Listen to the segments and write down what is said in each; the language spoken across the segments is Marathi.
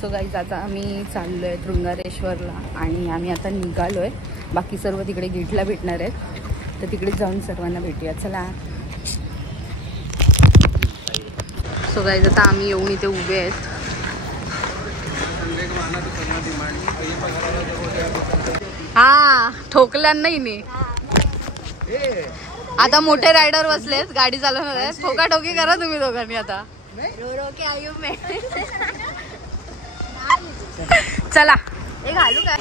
सो गाईज आता आम्ही चाललो आहे शृंगारेश्वरला आणि आम्ही आता निघालो आहे. बाकी सर्व तिकडे गेटला भेटणार आहेत, तर तिकडे जाऊन सर्वांना भेटूया. चला. सो गाईज आता आम्ही येऊन इथे उभे आहेत. हा ठोकल्यांनाही नाही. आता मोठे रायडर बसलेत, गाडी चालवणार आहेत. ठोकाठोकी करा तुम्ही दोघांनी आता. चला हे घालू काय.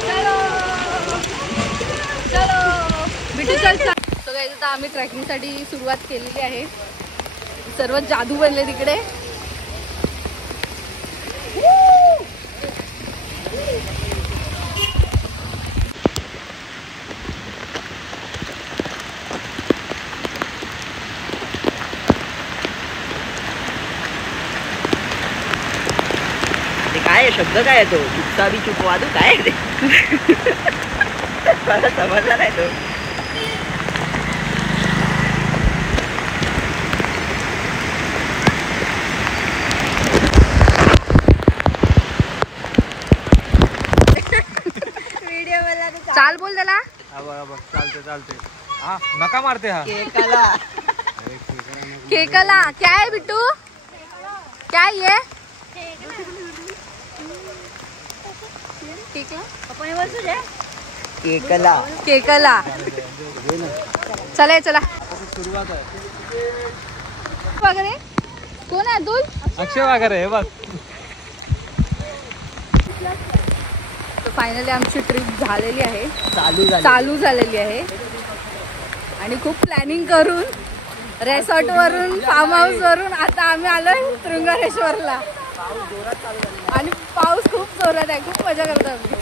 चलो चलो बिटू चल. सो गाईज आता आम्ही ट्रॅकिंगसाठी सुरुवात केलेली आहे. सर्व जादू बनले तिकडे. काय शब्द काय आहे तो? चुपता भी चुपवा दू काय ते? मला समजला नाही तो. चाल बोल त्याला. चालते चालते. हा नका मारते. हा केकला केकला क्या है बिट्टू? क्या ये केकला केकला. चला चला. सुरुवात आहे. वगैरे कोण आहे अतुल? अक्षय वगैरे हे बघ. फायनली आमची ट्रिप झालेली आहे, चालू झालेली आहे. आणि खूप प्लॅनिंग करून रेसॉर्ट वरून फार्म हाऊस वरून आता आम्ही आलोय शृंगारेश्वरला. आणि पाऊस खूप जोरात आहे. खूप मजा करतो आम्ही.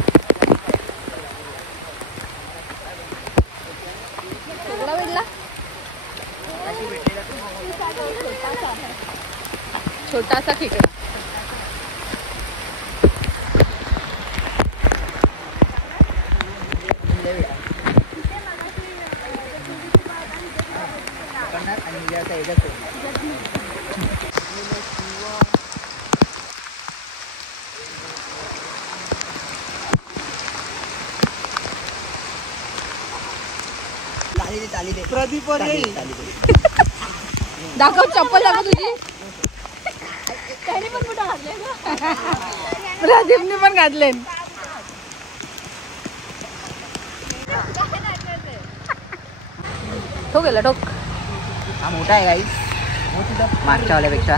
खेकडा भेटला, छोटासा खेकडा. प्रदीप दाखव चप्पल दाखव तुझी. त्याने पण कुठं घातले? प्रदीपने पण घातले. ठोक गेला ठोक. हा मोठा आहे गाईस, मागच्या वाल्यापेक्षा.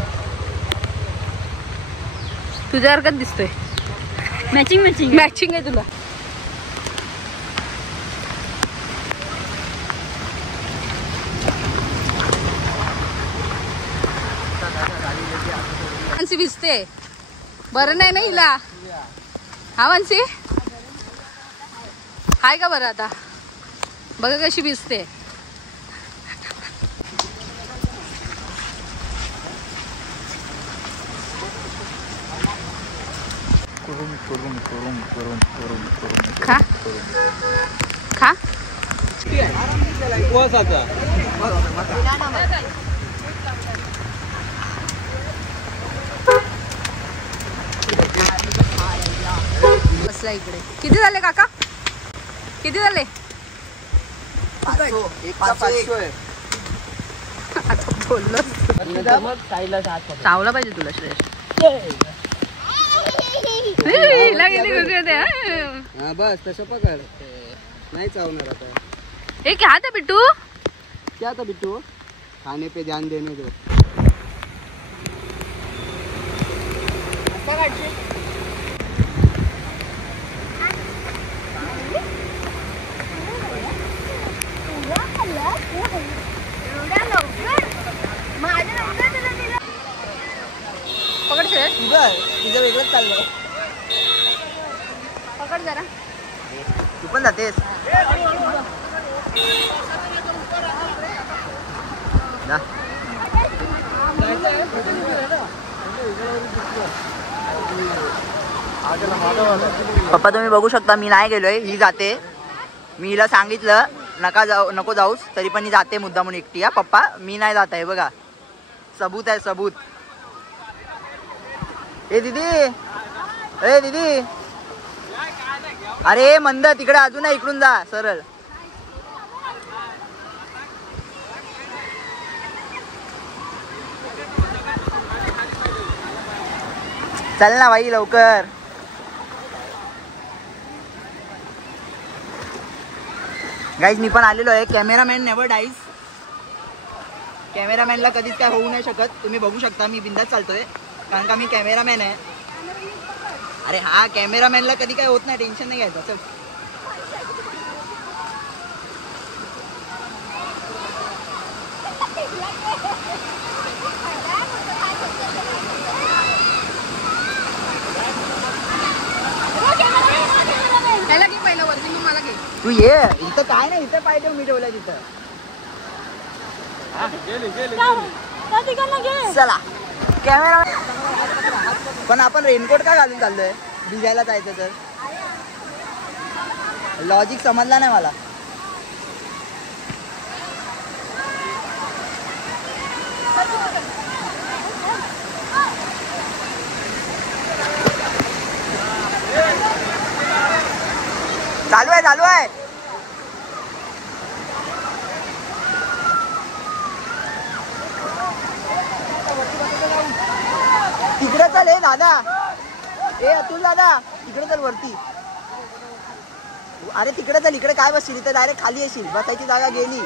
तुझ्यासारखाच दिसतोय. मॅचिंग आहे तुला. मानसी भिजते. बरं नाही ना हिला. हा मानसी हाय का बरं? आता बघा कशी भिजते. खा खा. बसला इकडे. किती झाले काका? किती झाले? आता बोललो चावला पाहिजे तुला श्रेयस. बस तसं पकड. नाही चावणार आता. ए क्या था बिट्टू? क्या था बिट्टू? खाने पे ध्यान देने दो. पकड श्रेयस. तुझं वेगळंच चाललंय. पकड जरा. तू पण जातेस. पप्पा तुम्ही बघू शकता मी नाही गेलोय. ही जाते. मी हिला सांगितलं नको जाऊस, तरी पण ही जाते मुद्दा म्हणून एकटी. हा पप्पा मी नाही जात आहे बघा, सबूत आहे सबूत. ए दीदी अरे मंद तिकडे अजून इकडून जा सरळ. चल ना बाई लवकर. गाईज मी पण आलेलो आहे. Cameraman never dies. कॅमेरामॅनला कधीच काय होऊ नाही शकत. तुम्ही बघू शकता मी बिंदास चालतोय कारण का मी कॅमेरामॅन आहे. अरे हा कॅमेरामॅनला कधी काय होत नाही, टेन्शन नाही घ्यायचं. चल त्याला घे पहिला वरती, मग मला घे. तू ये इथं. काय नाही इथं पाय ठेव, मी ठेवलं तिथं. चला कॅमेरा. पण आपण रेनकोट का घालून चाललोय? भिजायला जायचं तर लॉजिक समजला नाही मला. चालू आहे. तिकडे चल. ए दादा, अतुल दादा तिकडे चल वरती. अरे तिकडे चल, इकडे काय बसशील? इथे डायरेक्ट खाली येशील, बसायची जागा गेली.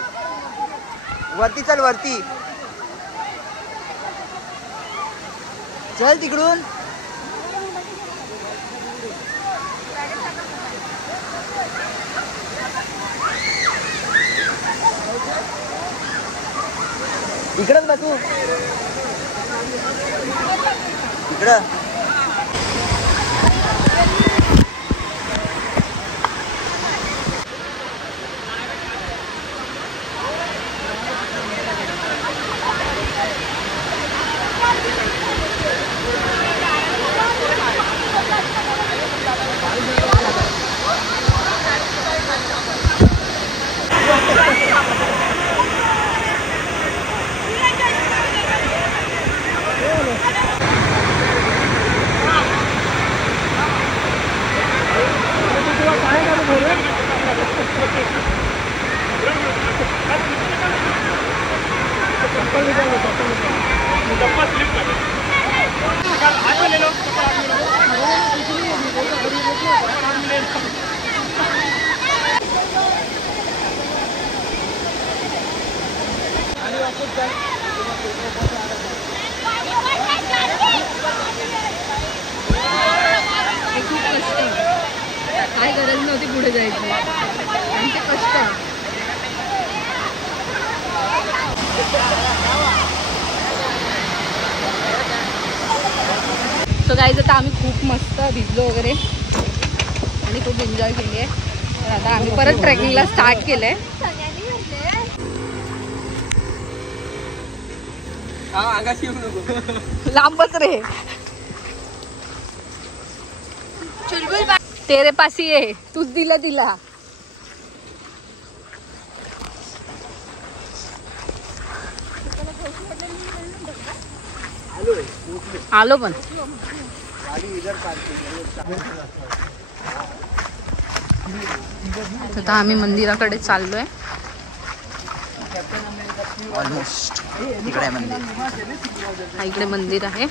वरती चल वरती. चल तिकडून. इकडंच बसू. इकडं काय गरज नव्हती पुढे जायची, आमचे कष्ट. सो गाईज आता आम्ही खूप मस्त भिजलो वगैरे आणि खूप एन्जॉय केली आहे. तर आता आम्ही परत ट्रेकिंगला स्टार्ट केलंय. लांबच रे. तेरे पासी ये, तूच दिला तिला. आलो पण आता आम्ही मंदिराकडे चाललोय. ऑलमोस्ट इकडे आहे मंदिर. हा इकडे मंदिर आहे.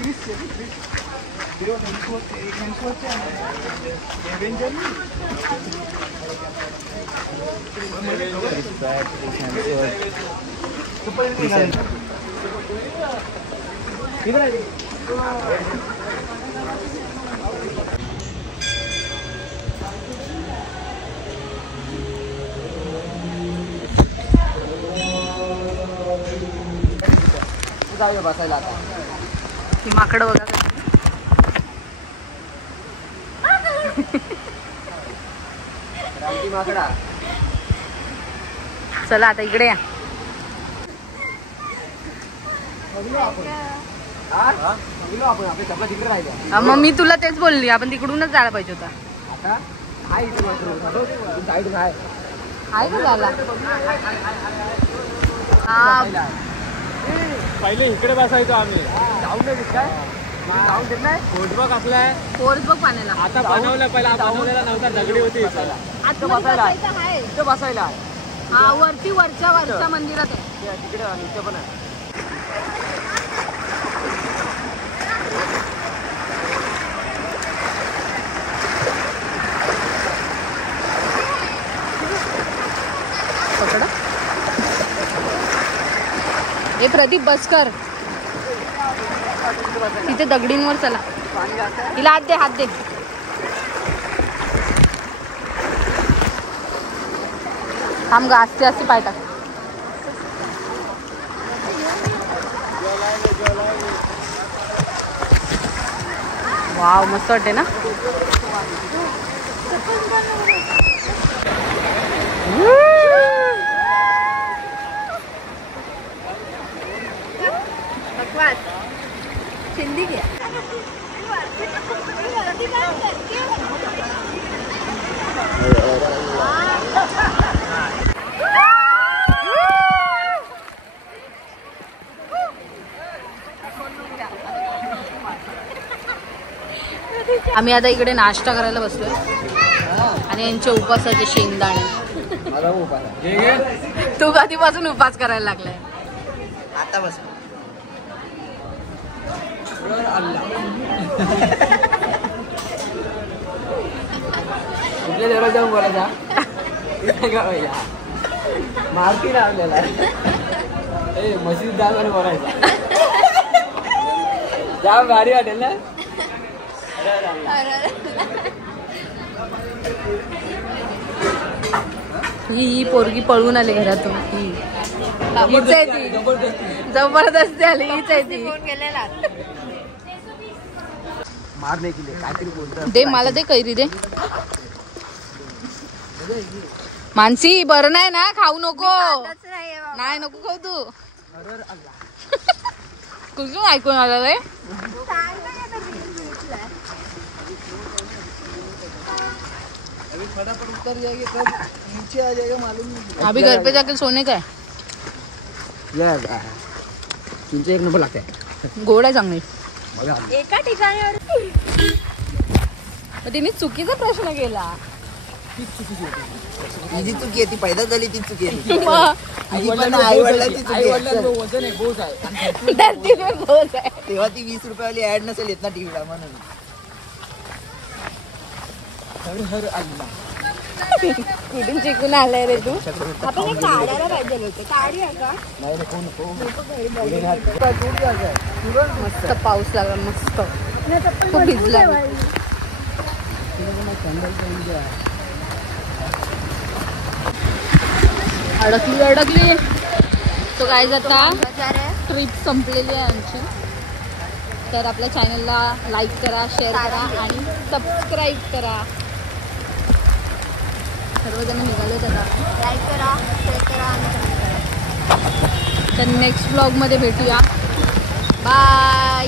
जाऊया बसायला आता. ही माकडं बघा. रामटी माकडा. चला आता इकडे या. मग मी तुला तेच बोलली, आपण तिकडूनच जायला पाहिजे होता. आता आहे का झाला हा पहिले इकडे बसायचो आम्ही जाऊन नाही देत काय जाऊन देत नाही फोटबॉक असलाय फोर्स बघ पाण्याला आता बनवलं पहिला बनवलेला नव्हता दगडी होती इथं. आतमध्ये बसायला. बसायचं आहे इथं बसायला आहे. हा वरच्या मंदिरात आहे तिकडे इथं पण आहे. पकड हे प्रदीप बसकर तिथे दगडींवर चला तिला हात दे थांब ग आस्ते आस्ते पाय टाक वाव मस्त वाटते ना हिंदी घ्या आम्ही आता इकडे नाश्ता करायला बसलोय आणि यांचे उपासाचे शेंगदाणे मला उभा आहे. तू कधीपासून उपास करायला लागलाय आता बस कुठल्या देवळात जाऊन बोलायचा मारती ना आपल्याला मशीद जाऊन बोलायचा जाम भारी वाटेल ना ही पोरगी पळून आली घरातून हीच आहे ती जबरदस्ती आली हीच आहे ती मार नाही केली काहीतरी बोलतो दे मला दे कैरी दे मानसी बरं नाही ना खाऊ नको नाही नको खाऊ तू कुठून ऐकून आलं रे फटाफट उतर जाएंगे कब नीचे आ जाएगा मालूम नहीं अभी घर पे जाके सोने का है यार तुमचे एक नंबर लागते गोड आहे चांगली बघा एका ठिकाणी तिने चुकीचा प्रश्न केला हिची चुकी आहे ती पैदा झाली ती चुकी आहे मग आई वडिलांची चुकी आहे वजन आहे बोज आहे धरतीवर बोज आहे तेव्हा ती 20 रुपयावाली ऍड नसेल येत ना टीव्हीला म्हणून हर हर अल्लाह कुठून शिकून आलाय रे तू आपण हे काढायला पाहिजे होते काढी आहे का नाही नको नको थोडी आहे तुरंत मस्त पाऊस लागला मस्त खूप भिजला अडकली तो काय जाता ट्रिप संपलेली आहे आमची तर आपल्या चॅनलला लाईक करा शेअर करा आणि सबस्क्राईब करा सर्वजण निघालेत आता लाईक करा शेअर करा आणि कमेंट करा तर नेक्स्ट ब्लॉगमध्ये भेटूया बाय